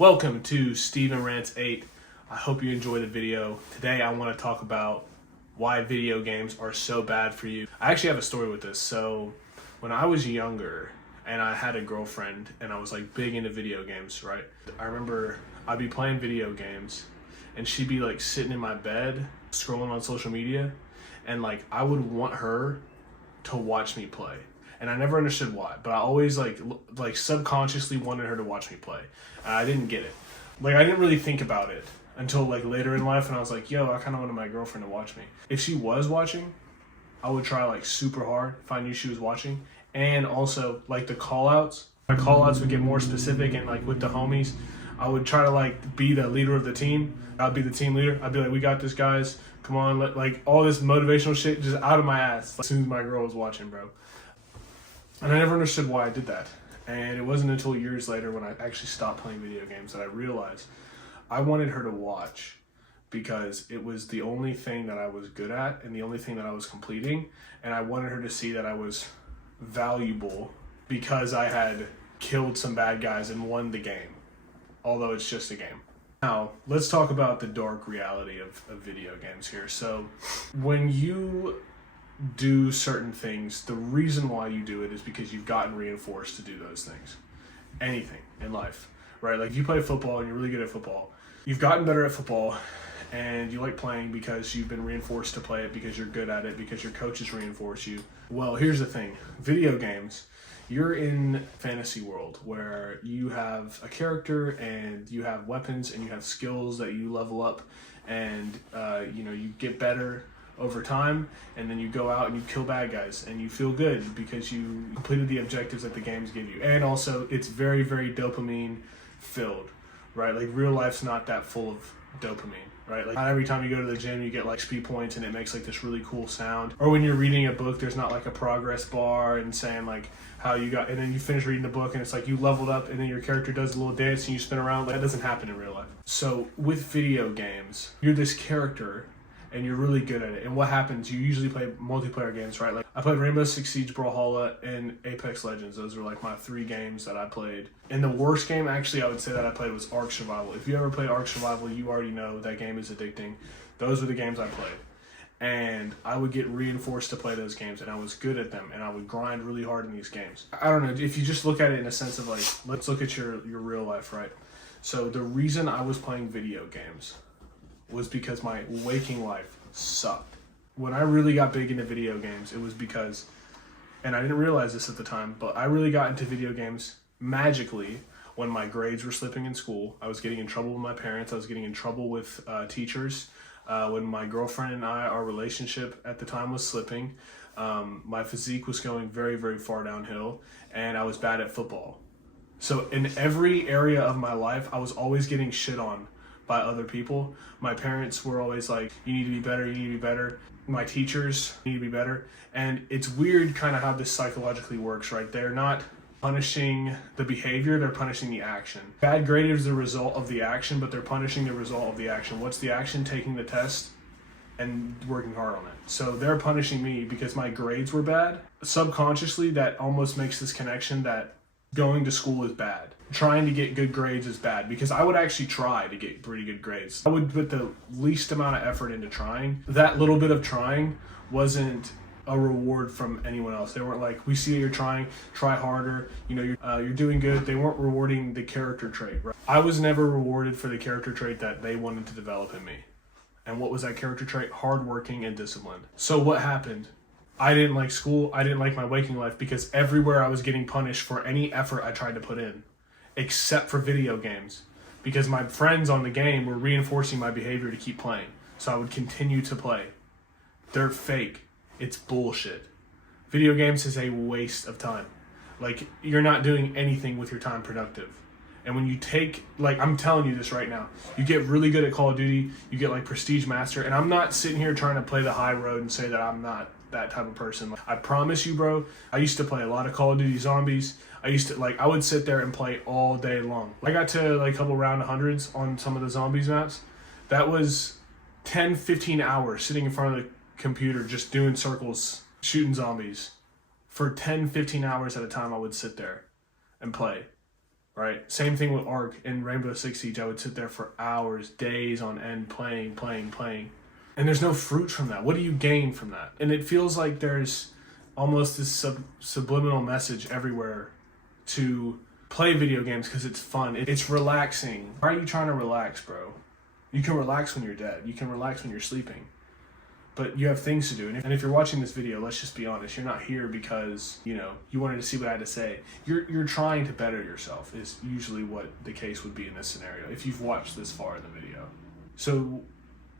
Welcome to Steven Rant 8. I hope you enjoy the video. Today I want to talk about why video games are so bad for you. I actually have a story with this. So when I was younger and I had a girlfriend and I was like big into video games, right? I remember I'd be playing video games and she'd be like sitting in my bed scrolling on social media, and like I would want her to watch me play. And I never understood why, but I always like subconsciously wanted her to watch me play. And I didn't get it. Like I didn't really think about it until like later in life, and I was like, yo, I kind of wanted my girlfriend to watch me. If she was watching, I would try like super hard if I knew she was watching. And also like the call outs. My call outs would get more specific, and like with the homies, I would try to like be the leader of the team. I'd be the team leader. I'd be like, we got this, guys. Come on, like all this motivational shit just out of my ass as soon as my girl was watching, bro. And I never understood why I did that. And it wasn't until years later when I actually stopped playing video games that I realized I wanted her to watch because it was the only thing that I was good at and the only thing that I was completing. And I wanted her to see that I was valuable because I had killed some bad guys and won the game, although it's just a game. Now, let's talk about the dark reality of video games here. So when you do certain things, the reason why you do it is because you've gotten reinforced to do those things. Anything in life, right? Like if you play football and you're really good at football, you've gotten better at football and you like playing because you've been reinforced to play it, because you're good at it, because your coaches reinforce you. Well, here's the thing. Video games, you're in fantasy world where you have a character and you have weapons and you have skills that you level up, and you get better over time, and then you go out and you kill bad guys and you feel good because you completed the objectives that the games give you. And also it's very, very dopamine filled, right? Like real life's not that full of dopamine, right? Like not every time you go to the gym you get like XP points and it makes like this really cool sound. Or when you're reading a book, there's not like a progress bar and saying like how you got, and then you finish reading the book and it's like you leveled up and then your character does a little dance and you spin around. Like, that doesn't happen in real life. So with video games, you're this character and you're really good at it. And what happens, you usually play multiplayer games, right? Like I played Rainbow Six Siege, Brawlhalla, and Apex Legends. Those are like my 3 games that I played. And the worst game actually I would say that I played was Ark Survival. If you ever played Ark Survival, you already know that game is addicting. Those were the games I played. And I would get reinforced to play those games, and I was good at them, and I would grind really hard in these games. I don't know, if you just look at it in a sense of like, let's look at your real life, right? So the reason I was playing video games was because my waking life sucked. When I really got big into video games, it was because, and I didn't realize this at the time, but I really got into video games magically when my grades were slipping in school. I was getting in trouble with my parents. I was getting in trouble with teachers. When my girlfriend and our relationship at the time was slipping, my physique was going very, very far downhill, and I was bad at football. So in every area of my life, I was always getting shit on by other people. My parents were always like, you need to be better, you need to be better. My teachers need to be better. And it's weird kind of how this psychologically works, right? They're not punishing the behavior, they're punishing the action. Bad grade is the result of the action, but they're punishing the result of the action. What's the action? Taking the test and working hard on it. So they're punishing me because my grades were bad. Subconsciously, that almost makes this connection that going to school is bad. Trying to get good grades is bad, because I would actually try to get pretty good grades. I would put the least amount of effort into trying. That little bit of trying wasn't a reward from anyone else. They weren't like, we see you're trying, try harder, you're doing good. They weren't rewarding the character trait, right? I was never rewarded for the character trait that they wanted to develop in me. And what was that character trait? Hardworking and disciplined. So what happened? I didn't like school. I didn't like my waking life because everywhere I was getting punished for any effort I tried to put in, except for video games, because my friends on the game were reinforcing my behavior to keep playing. So I would continue to play. They're fake. It's bullshit. Video games is a waste of time. Like, you're not doing anything with your time productive. And when you take, like, I'm telling you this right now, you get really good at Call of Duty, you get like Prestige Master, and I'm not sitting here trying to play the high road and say that I'm not that type of person. I promise you, bro, I used to play a lot of Call of Duty Zombies. I would sit there and play all day long. I got to like a couple round 100s on some of the Zombies maps. That was 10, 15 hours sitting in front of the computer just doing circles, shooting zombies. For 10, 15 hours at a time, I would sit there and play. right? Same thing with Ark and Rainbow Six Siege. I would sit there for hours, days on end, playing. And there's no fruit from that. What do you gain from that? And it feels like there's almost this subliminal message everywhere to play video games because it's fun. It's relaxing. Why are you trying to relax, bro? You can relax when you're dead. You can relax when you're sleeping. But you have things to do. And if you're watching this video, let's just be honest. You're not here because, you wanted to see what I had to say. You're trying to better yourself is usually what the case would be in this scenario if you've watched this far in the video. So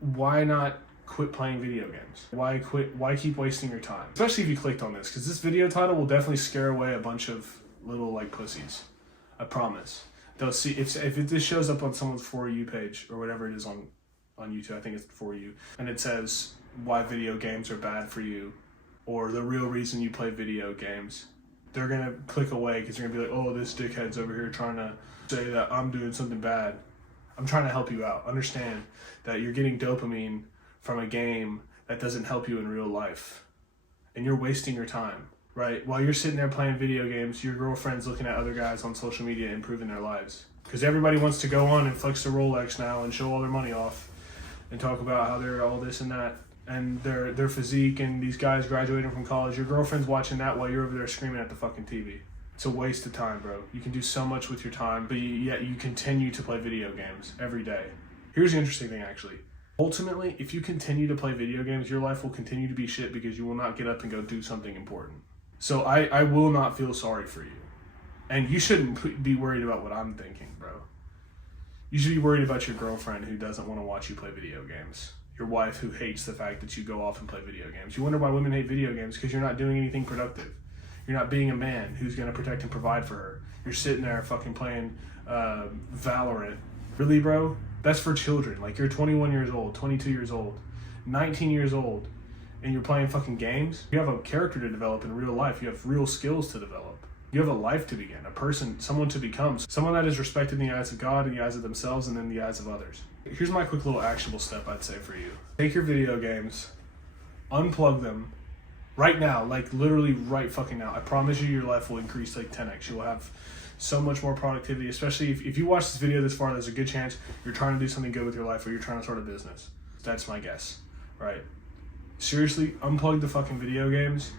why not quit playing video games? Why keep wasting your time? Especially if you clicked on this, because this video title will definitely scare away a bunch of little like pussies. I promise. They'll see if this shows up on someone's For You page or whatever it is on YouTube. I think it's For You, and it says why video games are bad for you, or the real reason you play video games. They're gonna click away because they're gonna be like, oh, this dickhead's over here trying to say that I'm doing something bad. I'm trying to help you out. Understand that you're getting dopamine from a game that doesn't help you in real life, and you're wasting your time. Right? While you're sitting there playing video games, your girlfriend's looking at other guys on social media improving their lives. Because everybody wants to go on and flex their Rolex now and show all their money off and talk about how they're all this and that and their physique and these guys graduating from college. Your girlfriend's watching that while you're over there screaming at the fucking TV. It's a waste of time, bro. You can do so much with your time, but yet you continue to play video games every day. Here's the interesting thing, actually. Ultimately, if you continue to play video games, your life will continue to be shit because you will not get up and go do something important. So I will not feel sorry for you. And you shouldn't be worried about what I'm thinking, bro. You should be worried about your girlfriend who doesn't want to watch you play video games. Your wife who hates the fact that you go off and play video games. You wonder why women hate video games because you're not doing anything productive. You're not being a man who's going to protect and provide for her. You're sitting there fucking playing Valorant. Really, bro? That's for children. Like, you're 21 years old, 22 years old, 19 years old. And you're playing fucking games. You have a character to develop in real life. You have real skills to develop. You have a life to begin, a person, someone to become, someone that is respected in the eyes of God, in the eyes of themselves, and in the eyes of others. Here's my quick little actionable step I'd say for you. Take your video games, unplug them right now, like literally right fucking now. I promise you your life will increase like 10x. You will have so much more productivity, especially if you watch this video this far, there's a good chance you're trying to do something good with your life or you're trying to start a business. That's my guess, right? Seriously, unplug the fucking video games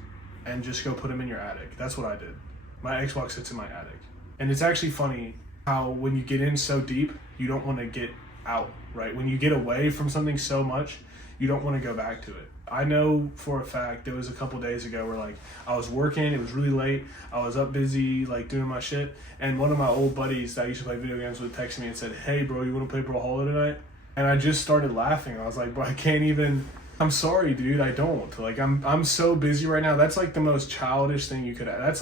and just go put them in your attic. That's what I did. My Xbox sits in my attic. And it's actually funny how when you get in so deep, you don't want to get out, right? When you get away from something so much, you don't want to go back to it. I know for a fact there was a couple days ago where like I was working, it was really late, I was up busy like doing my shit, and one of my old buddies that I used to play video games with texted me and said, hey bro, you want to play Brawlhalla tonight? And I just started laughing. I was like, bro, I can't even... I'm sorry, dude. I don't. Like, I'm so busy right now. That's like the most childish thing you could have. That's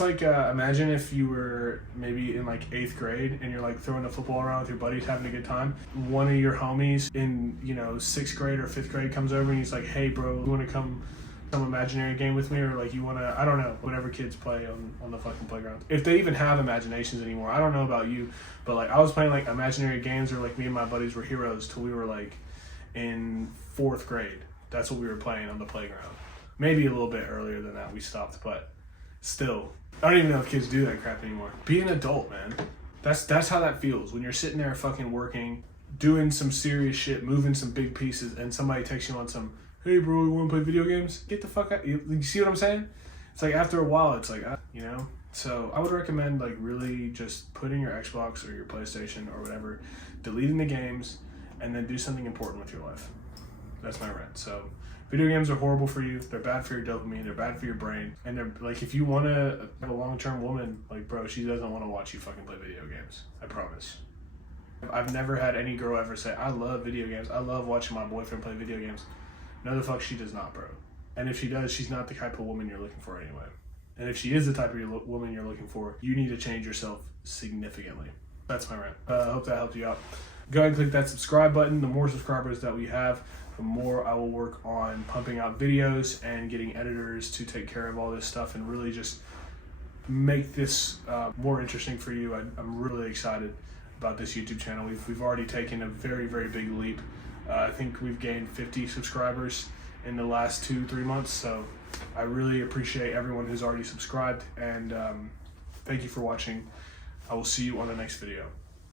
like imagine if you were maybe in like 8th grade and you're like throwing the football around with your buddies, having a good time. One of your homies in 6th grade or 5th grade comes over and he's like, hey, bro, you want to come some imaginary game with me, or like you want to, I don't know, whatever kids play on the fucking playground. If they even have imaginations anymore. I don't know about you, but like I was playing like imaginary games, or like me and my buddies were heroes till we were like in 4th grade. That's what we were playing on the playground. Maybe a little bit earlier than that we stopped, but still, I don't even know if kids do that crap anymore. Be an adult, man. That's how that feels when you're sitting there fucking working, doing some serious shit, moving some big pieces, and somebody takes you on some, hey bro, you want to play video games? Get the fuck out. You see what I'm saying? It's like after a while, it's like, So I would recommend like really just putting your Xbox or your PlayStation or whatever, deleting the games, and then do something important with your life. That's my rant. So video games are horrible for you. They're bad for your dopamine. They're bad for your brain. And they're like, if you want to have a long-term woman, like bro, she doesn't want to watch you fucking play video games. I promise. I've never had any girl ever say, I love video games. I love watching my boyfriend play video games. No, the fuck she does not, bro. And if she does, she's not the type of woman you're looking for anyway. And if she is the type of woman you're looking for, you need to change yourself significantly. That's my rant. I hope that helped you out. Go ahead and click that subscribe button. The more subscribers that we have, the more I will work on pumping out videos and getting editors to take care of all this stuff and really just make this more interesting for you. I'm really excited about this YouTube channel. We've already taken a very, very big leap. I think we've gained 50 subscribers in the last 2-3 months. So I really appreciate everyone who's already subscribed, and thank you for watching. I will see you on the next video.